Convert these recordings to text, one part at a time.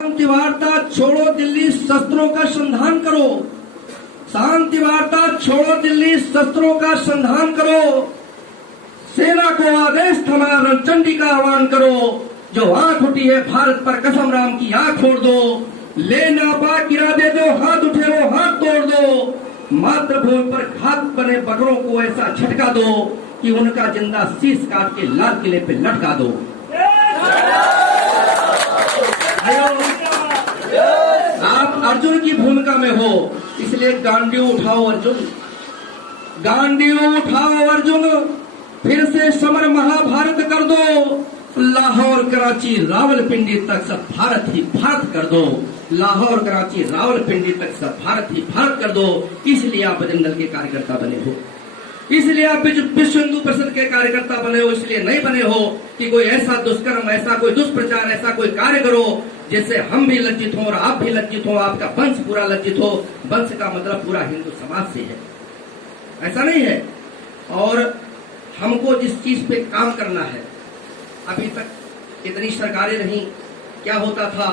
शांति वार्ता छोड़ो, दिल्ली शस्त्रों का संधान करो। शांति वार्ता छोड़ो, दिल्ली शस्त्रों का संधान करो। सेना को आदेश थमा रणचंडी का आह्वान करो। जो आंख उठी है भारत पर कसम राम की आंख फोड़ दो। ले नापाक गिरा दे दो, हाथ उठे वो हाथ तोड़ दो। मातृभूमि पर घात बने बकरों को ऐसा झटका दो कि उनका जिंदा शीश काट के लाल किले पे लटका दो। आप अर्जुन की भूमिका में हो, इसलिए गांडीव उठाओ अर्जुन, गांडीव उठाओ अर्जुन। फिर से समर महाभारत कर दो। लाहौर कराची रावलपिंडी तक सब भारत ही भारत कर दो। लाहौर कराची रावलपिंडी तक सब भारत ही भारत कर दो। इसलिए आप बजरंग दल के कार्यकर्ता बने हो, इसलिए आप विश्व हिंदू परिषद के कार्यकर्ता बने हो। इसलिए नहीं बने हो कि कोई ऐसा दुष्कर्म, ऐसा कोई दुष्प्रचार, ऐसा कोई कार्य करो जिससे हम भी लज्जित हो और आप भी लज्जित हो, आपका वंश पूरा लज्जित हो। वंश का मतलब पूरा हिंदू समाज से है, ऐसा नहीं है। और हमको जिस चीज पे काम करना है, अभी तक इतनी सरकारें रही, क्या होता था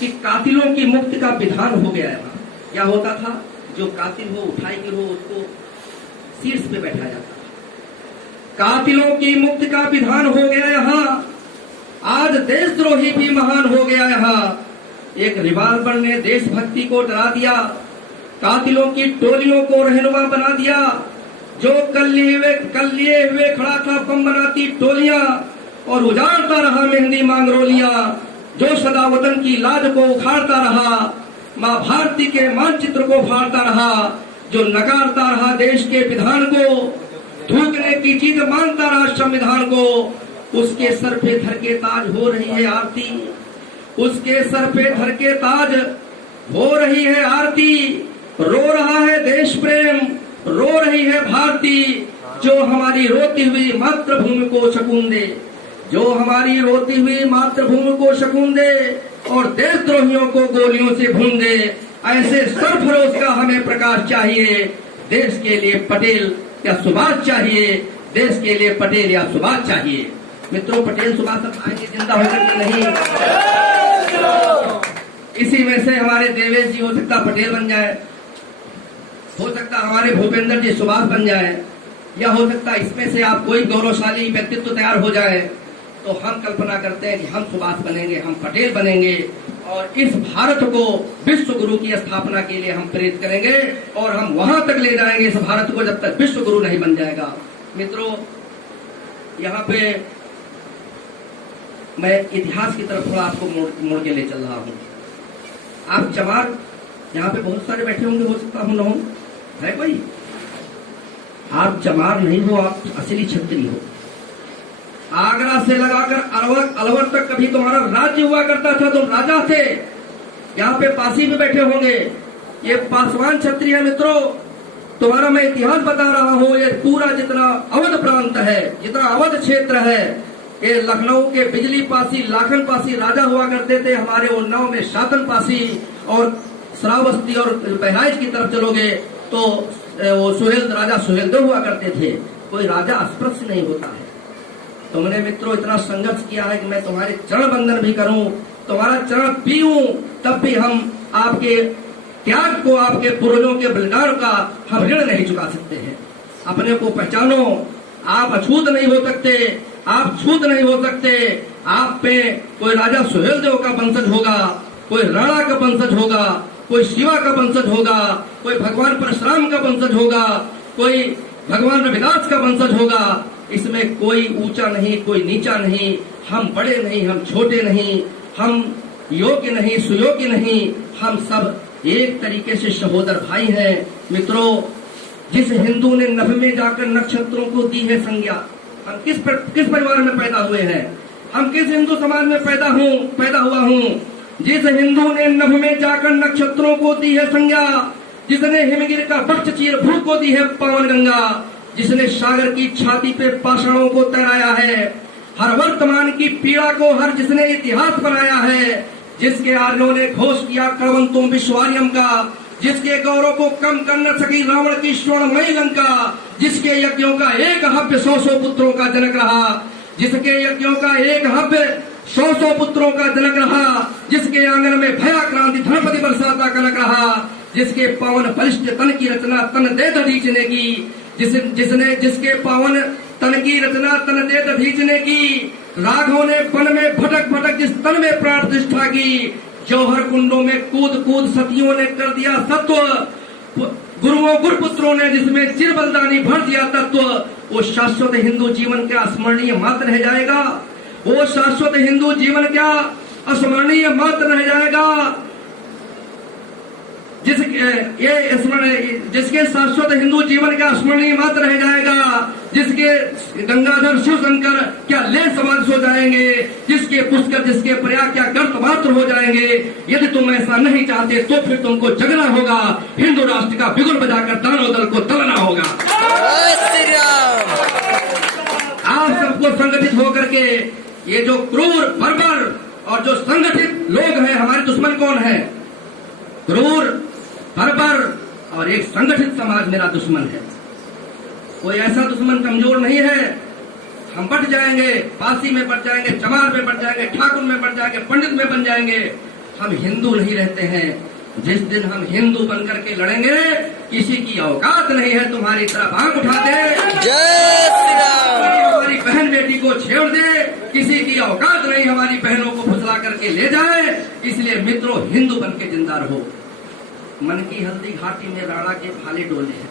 कि कातिलों की मुक्ति का विधान हो गया है। क्या होता था, जो कातिल हो, उठाई की हो, उसको शीर्ष पे बैठाया जाता था। कातिलों की मुक्ति का विधान हो गया यहाँ। आज देशद्रोही भी महान हो गया यहाँ। एक रिवाल्वर ने देशभक्ति को डरा दिया, कातिलों की टोलियों को रहनुमा बना दिया। जो कल लिए हुए खड़ा था बम बनाती टोलियां और उजाड़ता रहा मेहंदी मांगरोलियां। जो सदा वतन की लाज को उखाड़ता रहा, मां भारती के मानचित्र को फाड़ता रहा। जो नकारता रहा देश के विधान को, थूकने की चीज मानता रहा संविधान को। उसके सर पे धर के ताज हो रही है आरती, उसके सर पे धर के ताज हो रही है आरती। रो रहा है देश प्रेम, रो रही है भारती। जो हमारी रोती हुई मातृभूमि को सकून दे, जो हमारी रोती हुई मातृभूमि को सकून दे और देशद्रोहियों को गोलियों से भून दे। ऐसे सरफरोश का हमें प्रकाश चाहिए। देश के लिए पटेल या सुभाष चाहिए, देश के लिए पटेल या सुभाष चाहिए। मित्रों, पटेल सुभाष सब आएंगे जिंदा होकर के नहीं। इसी में से हमारे देवेश जी हो सकता पटेल बन जाए, हो सकता हमारे भूपेंद्र जी सुभाष बन जाए, या हो सकता इसमें से आप कोई गौरवशाली व्यक्तित्व तैयार हो जाए। तो हम कल्पना करते हैं कि हम सुभाष बनेंगे, हम पटेल बनेंगे और इस भारत को विश्व गुरु की स्थापना के लिए हम प्रेरित करेंगे और हम वहां तक ले जाएंगे इस भारत को जब तक विश्व गुरु नहीं बन जाएगा। मित्रों, यहाँ पे मैं इतिहास की तरफ थोड़ा आपको मोड़ के ले चल रहा हूँ। आप चमार, यहाँ पे बहुत सारे बैठे होंगे, हो सकता हूँ न हो, है कोई? आप चमार नहीं हो, आप असली क्षत्रिय हो। आगरा से लगाकर अलवर तक कभी तुम्हारा राज्य हुआ करता था, तुम राजा थे। यहाँ पे पासी में बैठे होंगे, ये पासवान क्षत्रिय है। मित्रों, तुम्हारा मैं इतिहास बता रहा हूँ। ये पूरा जितना अवध प्रांत है, जितना अवध क्षेत्र है, ये लखनऊ के बिजली पासी, लाखन पासी राजा हुआ करते थे। हमारे उन्नाव में शातन पासी और श्रावस्ती और बहराइच की तरफ चलोगे तो वो राजा सुहेलदेव हुआ करते थे। कोई राजा अस्पृश्य नहीं होता है। तुमने मित्रों इतना संघर्ष किया है कि मैं तुम्हारे चरण बंधन भी करूं, तुम्हारा चरण पीऊं, तब भी हम आपके त्याग को, आपके पूर्वजों के बलिदान का हम ऋण नहीं चुका सकते हैं। अपने को पहचानो, आप अछूत नहीं हो सकते, आप छूत नहीं हो सकते। आप पे कोई राजा सुहेलदेव का वंशज होगा, कोई राणा का वंशज होगा, कोई शिवा का वंशज होगा, कोई भगवान परशुराम का वंशज होगा, कोई भगवान रविदास का वंशज होगा। इसमें कोई ऊंचा नहीं, कोई नीचा नहीं, हम बड़े नहीं, हम छोटे नहीं, हम योग्य नहीं, सुयोग्य नहीं, हम सब एक तरीके से सहोदर भाई हैं। मित्रों, जिस हिंदू ने नभ में जाकर नक्षत्रों को दी है संज्ञा, हम किस परिवार में पैदा हुए हैं, हम किस हिंदू समाज में पैदा हुआ हूँ। जिस हिंदू ने नभ में जाकर नक्षत्रों को दी है संज्ञा, जिसने हिमगिर का वृक्ष चीर भू को दी है पावन गंगा, जिसने सागर की छाती पे पाषाणों को तैराया है, हर वर्तमान की पीड़ा को हर जिसने इतिहास बनाया है, जिसके आर्यों ने घोष किया कड़वंतों विश्वारियम का, जिसके गौरव को कम कर न सकी रावण की स्वर्णमयी लंका, जिसके यज्ञों का एक हव्य 100 पुत्रों का जनक रहा, जिसके यज्ञों का एक हव्य 100 पुत्रों का जनक रहा, जिसके आंगन में भया क्रांति धनपति बरसाता कनक रहा, जिसके पावन बलिष्ठ तन की रचना तन दे दधीचने की, जिसके पावन तन की रचना तन दे दधीचने की, राघव ने वन में भटक भटक जिस तन में प्राण प्रतिष्ठा की, जौहर कुंडों में कूद कूद सतियों ने कर दिया सत्व, गुरुओं गुरुपुत्रों ने जिसमें चिर बलिदानी भर दिया तत्व, वो शाश्वत हिंदू जीवन क्या स्मरणीय मात्र रह जाएगा, वो शाश्वत हिंदू जीवन क्या अस्मरणीय मात्र रह जाएगा, जिसके शाश्वत हिंदू जीवन का स्मरणीय मात्र रह जाएगा, जिसके गंगाधर शिव शंकर क्या ले समाज हो जाएंगे, जिसके पुष्कर जिसके प्रयाग क्या गर्त मात्र हो जाएंगे। यदि तुम ऐसा नहीं चाहते तो फिर तुमको जगना होगा, हिंदू राष्ट्र का बिगुल बजाकर दानव दल को दलना होगा। आप सबको संगठित होकर के ये जो क्रूर बर्बर और जो संगठित लोग हैं, हमारे दुश्मन कौन है? क्रूर बर्बर और एक संगठित समाज मेरा दुश्मन है। कोई ऐसा दुश्मन कमजोर नहीं है। हम बढ़ जाएंगे, पासी में बढ़ जाएंगे, चमार में बढ़ जाएंगे, ठाकुर में बढ़ जाएंगे, पंडित में बन जाएंगे, हम हिंदू नहीं रहते हैं। जिस दिन हम हिंदू बनकर के लड़ेंगे, किसी की औकात नहीं है तुम्हारी तरफ आंख उठा दे, जय श्री राम। हमारी बहन बेटी को छेड़ दे, किसी की औकात नहीं हमारी बहनों को फुसला करके ले जाए। इसलिए मित्रों, हिंदू बन के जिंदा रहो। मन की हल्दी घाटी में राणा के भाले डोले हैं,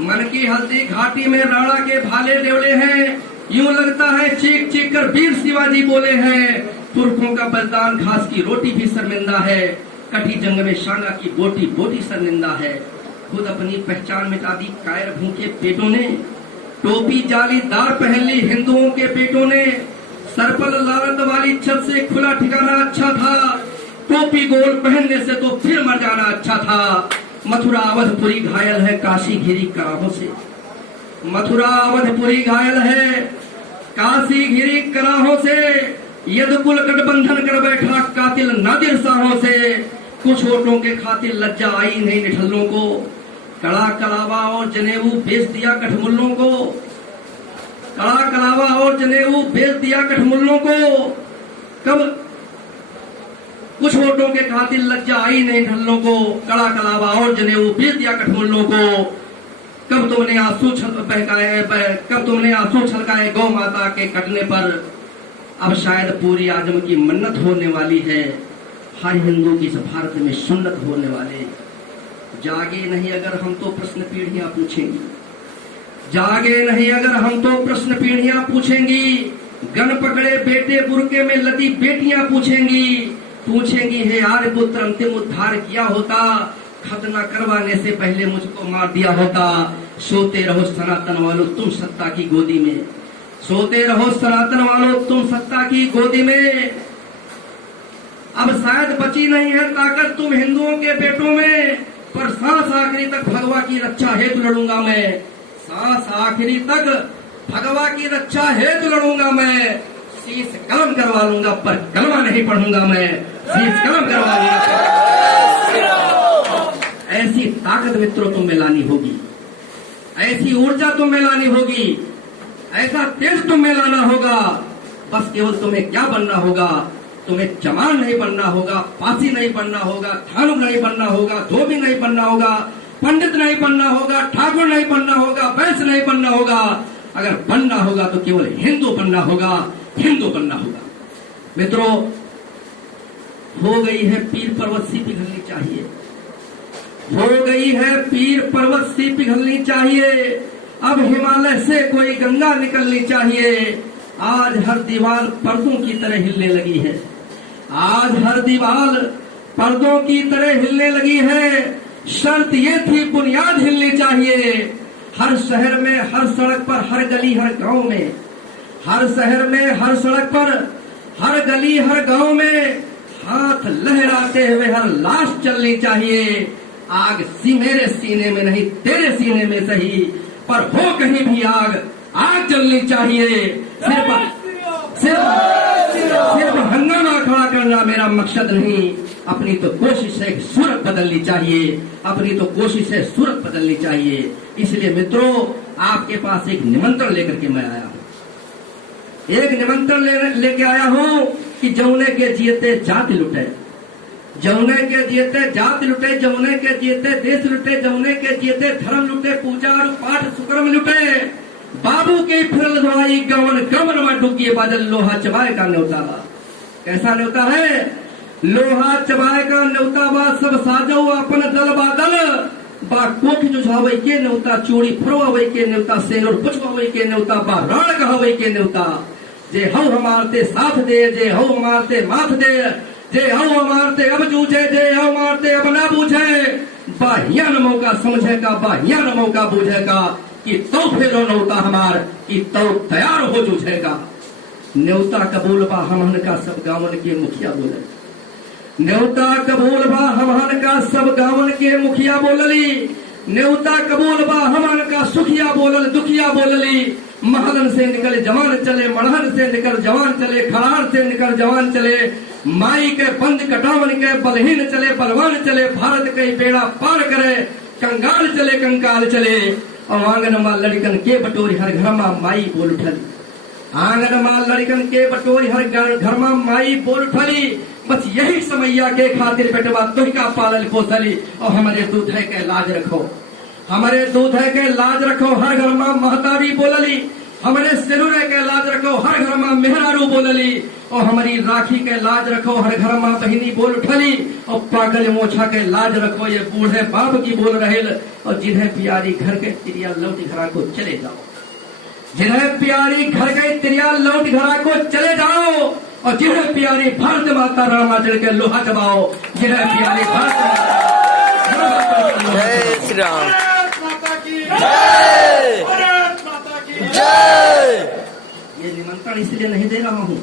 मन की हल्दी घाटी में राणा के भाले डोले हैं। यूं लगता है चीख चीख कर वीर शिवाजी बोले हैं। पुरखों का बलिदान घास की रोटी भी शर्मिंदा है, कटी जंग में शांगा की बोटी बोटी शर्मिंदा है। खुद अपनी पहचान मिटा दी कायर भूखे पेटों ने, टोपी जालीदार पहन ली हिंदुओं के बेटों ने। सरपल लालत वाली छत से खुला ठिकाना अच्छा था, टोपी गोल पहनने से तो फिर मर जाना अच्छा था। मथुरा अवधपुरी घायल है काशी घिरी कराहों से, मथुरा अवधपुरी घायल है काशी घिरी कराहों से। यदकुल गठबंधन कर बैठा कातिल नादिर शाहों से। कुछ वोटों के खातिर लज्जा आई नहीं निठल्लों को, कड़ा कलावा और जनेऊ बेच दिया कठमुल्लों को, कड़ा कलावा और जनेऊ बेच दिया कठमुल्लों को। कब कुछ वोटों के खातिर लज्जा आई नहीं ढल्लों को, कड़ा कलावा और जनेऊ बेच दिया कठमुल्लों को। कब तुमने आंसू बहकाए, कब तुमने आंसू छलकाए गौ माता के कटने पर। अब शायद पूरी आदम की मन्नत होने वाली है, हर हिंदू की इस भारत में सुन्नत होने वाले। जागे नहीं अगर हम तो प्रश्न पीढ़ियां पूछेंगी, जागे नहीं अगर हम तो प्रश्न पीढ़ियां पूछेंगी। गन पकड़े बेटे बुरके में लदी बेटियां पूछेंगी, पूछेंगी हे आर्यपुत्र अंतिम उद्धार किया होता, खतना करवाने से पहले मुझको मार दिया होता। सोते रहो सनातन वालों तुम सत्ता की गोदी में, सोते रहो सनातन वालों तुम सत्ता की गोदी में। अब शायद बची नहीं है ताकत तुम हिंदुओं के बेटों में, पर सांस आखिरी तक भगवा की रक्षा हेतु लड़ूंगा मैं, सांस आखिरी तक भगवा की रक्षा हेतु लड़ूंगा मैं। शीश कलम करवा लूंगा पर कलमा नहीं पढ़ूंगा मैं, शीश कलम करवा लूंगा। ऐसी ताकत मित्रों तुम में लानी होगी, ऐसी ऊर्जा तुम में लानी होगी, ऐसा तेज तुम में लाना होगा। बस केवल तुम्हें क्या बनना होगा? तुम्हें चमार नहीं बनना होगा, पासी नहीं बनना होगा, थानुक नहीं बनना होगा, धोबी नहीं बनना होगा, पंडित नहीं बनना होगा, ठाकुर नहीं बनना होगा, वैश्य नहीं बनना होगा। अगर बनना होगा तो केवल हिंदू बनना होगा, हिंदू बनना होगा। मित्रों, हो गई है पीर पर्वत सी पिघलनी चाहिए, हो गई है पीर पर्वत सी पिघलनी चाहिए। अब हिमालय से कोई गंगा निकलनी चाहिए। आज हर दीवार पर्दों की तरह हिलने लगी है, आज हर दीवार पर्दों की तरह हिलने लगी है। शर्त ये थी बुनियाद हिलनी चाहिए। हर शहर में, हर सड़क पर, हर गली हर गांव में, हर शहर में, हर सड़क पर, हर गली हर गांव में हाथ लहराते हुए हर लाश चलनी चाहिए। आग मेरे सीने में नहीं तेरे सीने में सही, पर हो कहीं भी आग, आग जलनी चाहिए। सिर्फ हंगामा खड़ा करना मेरा मकसद नहीं, अपनी तो कोशिश है सूरत बदलनी चाहिए, अपनी तो कोशिश है सूरत बदलनी चाहिए। इसलिए मित्रों, आपके पास एक निमंत्रण लेकर के मैं आया हूं, एक निमंत्रण लेके आया हूं कि जौने के जियते जाति लुटे, जौने के जियते जाति लुटे, जौने के जियते देश लुटे, जौने के जियते धर्म लुटे, पूजा और पाठ सुकर्म लुटे। बाबू की फिरल धोई गवन गमन में डुकिए बादल लोहा चबाए का न्योता। कैसा न्योता है? लोहा चबाए का न्योता बा सब साजो अपन दल बादल बा कोख जुझावे के न्योता, चूड़ी फरवावे के न्योता, सेनूर पुछवावे के न्योता, बा राण कहवे के न्योता। जे हौ हमारते साथ दे, जे हौ हमारते माथ दे, जे हौ हमारते अब जूझे, जे हौ हमारते अब ना बूझे। बाहिया न मौका समझेगा, बाहिया न मौका बूझेगा कि तो फेरो न्योता हमार कि तो तैयार हो जूझेगा। न्योता कबूल बा हमन का सब गांवन के मुखिया बोले, न्योता कबूल बा हमन का सब गांवन के मुखिया बोलली। न्योता कबूल बा हमन का सुखिया बोलल, दुखिया बोलली। महलन से निकल जवान चले, मड़हन से निकल जवान चले, खड़ार से निकल जवान चले। माई के बंद कटावन के बलहीन चले, बलवान चले। भारत के बेड़ा पार करे, कंगाल चले, कंकाल चले। और आंगन मां लड़कन के बटोरी हर घर में माई बोल उठली, आंगन मां लड़कन के बटोरी हर घर में माई बोल उठली। बस यही समैया के खातिर बेटवा तुही का पालल पोसली। और हमारे दूध है के लाज रखो, हमारे दूध है के लाज रखो, हर घर में महतारी बोलली। हमारे सिरुर के लाज रखो, हर घर में मेहरारू बोलली। और हमारी राखी के लाज रखो, हर घर में बहिनी बोल उठली। और पागल मोछा के लाज रखो, ये बूढ़े बाप की बोल रहेल। और जिन्हें प्यारी घर के तिरिया लौट घरा को चले जाओ, जिन्हें प्यारी घर के तिरिया लौट घरा को चले जाओ। और जिन्हें प्यारी भारत माता रामाचल के लोहा चबाओ, जिन्हें प्यारी भारत माता। जय श्री राम, जय। ये निमंत्रण इसलिए नहीं दे रहा हूँ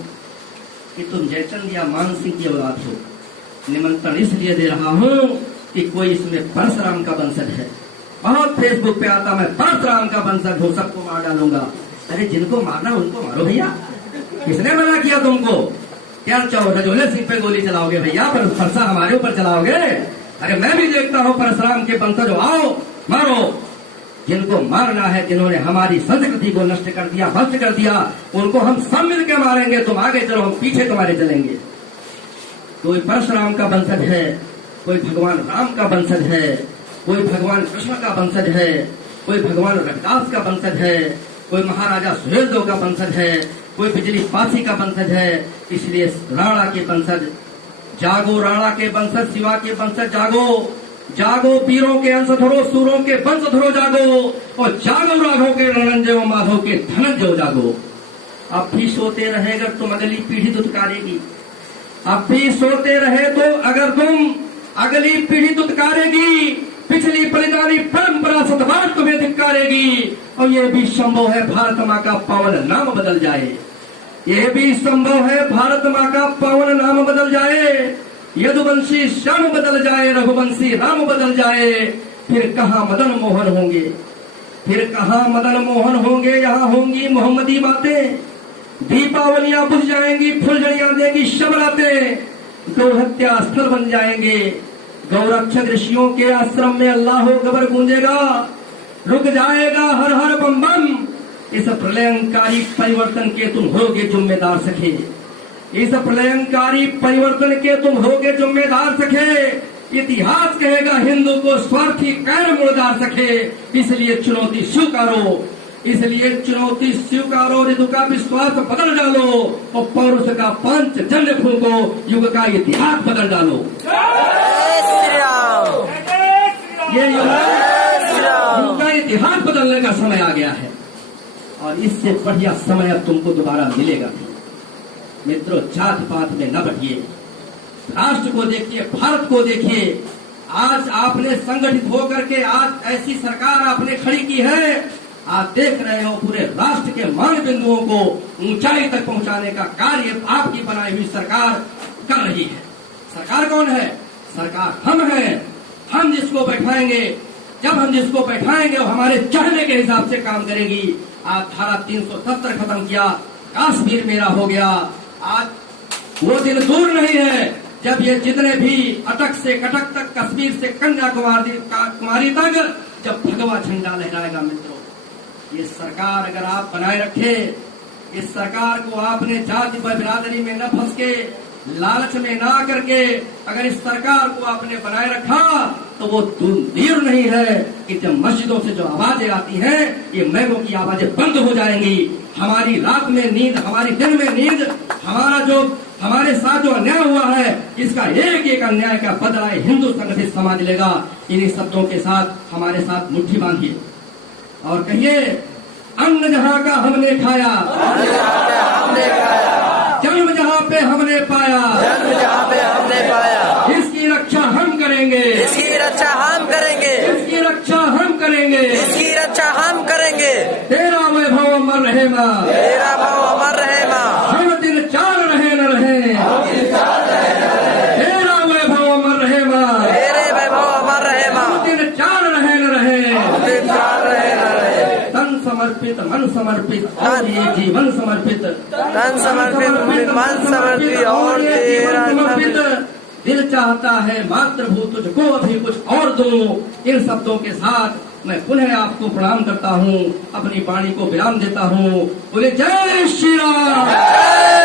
कि तुम जयचंद या मान सिंह की औलाद हो। निमंत्रण इसलिए दे रहा हूँ कि कोई इसमें परशुराम का वंशज है। बहुत फेसबुक पे आता, मैं परशुराम का वंशज हूँ, सबको मार डालूंगा। अरे जिनको मारना उनको मारो भैया, किसने मना किया तुमको? क्या चाहो रजोले सिंह पे गोली चलाओगे भैया, पर फरसा हमारे ऊपर चलाओगे? अरे मैं भी देखता हूँ परशुराम के वंशज, आओ मारो। जिनको मारना है, जिन्होंने हमारी संस्कृति को नष्ट कर दिया, भ्रष्ट कर दिया, उनको हम सब मिलकर मारेंगे। तुम आगे चलो, हम पीछे तुम्हारे चलेंगे। कोई परशुराम का वंशज है, कोई भगवान राम का वंशज है, कोई भगवान कृष्ण का वंशज है, कोई भगवान रविदास का वंशज है, कोई महाराजा सुहेलदेव का वंशज है, कोई बिजली पासी का वंशज है। इसलिए राणा के वंशज जागो, राणा के वंशज, शिवा के वंशज जागो, जागो। पीरों के अंश धरो, सूरों के वंश धरो जागो। और जागो राघव के रणंजय, माधव के धनंजय जागो। अब भी सोते रहेगा तुम, अगली पीढ़ी दुत्कारेगी। अब भी सोते रहे तो अगर तुम, अगली पीढ़ी दुत्कारेगी। पिछली बलिदानी परंपरा सतवार तुम्हें धिक्कारेगी। और ये भी संभव है भारत माँ का पावन नाम बदल जाए, ये भी संभव है भारत माँ का पावन नाम बदल जाए। यदुवंशी श्याम बदल जाए, रघुवंशी राम बदल जाए। फिर कहाँ मदन मोहन होंगे, फिर कहाँ मदन मोहन होंगे। यहाँ होंगी मोहम्मदी बातें, दीपावलियां बुझ जाएंगी, फुलझड़ियां देंगी शबरातें। गौ हत्या स्थल बन जाएंगे, गौरक्षक ऋषियों के आश्रम में अल्लाह गबर गूंजेगा। रुक जाएगा हर हर बम बम। इस प्रलयंकारी परिवर्तन के तुम होगे जिम्मेदार सखे, इस प्रलयंकारी परिवर्तन के तुम होगे जिम्मेदार सखे। इतिहास कहेगा हिंदू को स्वार्थी कैर मुड़दार सखे। इसलिए चुनौती स्वीकारो, इसलिए चुनौती स्वीकारो। ऋतु का विश्वास बदल डालो और पौरुष का पंच जन्य फूको, युग का इतिहास बदल डालो। ये युग का इतिहास बदलने का समय आ गया है और इससे बढ़िया समय अब तुमको दोबारा मिलेगा। मित्रों, जात पात में न बढ़िए, राष्ट्र को देखिए, भारत को देखिए। आज आपने संगठित होकर के आज ऐसी सरकार आपने खड़ी की है, आप देख रहे हो पूरे राष्ट्र के मान बिंदुओं को ऊंचाई तक पहुंचाने का कार्य आपकी बनाई हुई सरकार कर रही है। सरकार कौन है? सरकार हम हैं। हम जिसको बैठाएंगे, जब हम जिसको बैठाएंगे वो हमारे चाहने के हिसाब से काम करेगी। आज धारा 370 खत्म किया, कश्मीर मेरा हो गया। आज वो दिन दूर नहीं है जब ये जितने भी अटक से कटक तक, कश्मीर से कन्याकुमारी तक, जब भगवा झंडा लहराएगा। मित्रों, ये सरकार अगर आप बनाए रखे इस सरकार को आपने जाति व बिरादरी में न फंस के, लालच में ना करके अगर इस सरकार को आपने बनाए रखा तो वो देर नहीं है कि जब मस्जिदों से जो आवाजें आती हैं, ये मैगों की आवाजें बंद हो जाएंगी। हमारी रात में नींद, हमारी दिन में नींद, हमारे साथ जो अन्याय हुआ है, इसका एक एक अन्याय का बदला हिंदू संगठित समाज लेगा। इन्हीं शब्दों के साथ हमारे साथ मुट्ठी बांधिए और कहिए, अन्न जहां का हमने खाया, जन्म जहां पे हमने पाया, इसकी रक्षा हम करेंगे, इसकी रक्षा हम करेंगे, इसकी रक्षा हम करेंगे, इसकी रक्षा हम करेंगे। तेरा वैभव अमर रहे मां, तेरा भाव अमर रहे मां, हम दिन चार रहे न रहे, तेरा वैभव अमर रहे मां, तेरे वैभव अमर रहे मां, हम दिन चार रहे न रहे, दिन चार रहे न रहे। तन समर्पित, मन समर्पित और ये जीवन समर्पित, तन समर्पित, मन समर्पित और तेरा समर्पित। दिल चाहता है मातृभू तुझको अभी कुछ और दूं। इन शब्दों के साथ मैं पुनः आपको प्रणाम करता हूँ, अपनी वाणी को विराम देता हूँ। बोले जय श्री राम।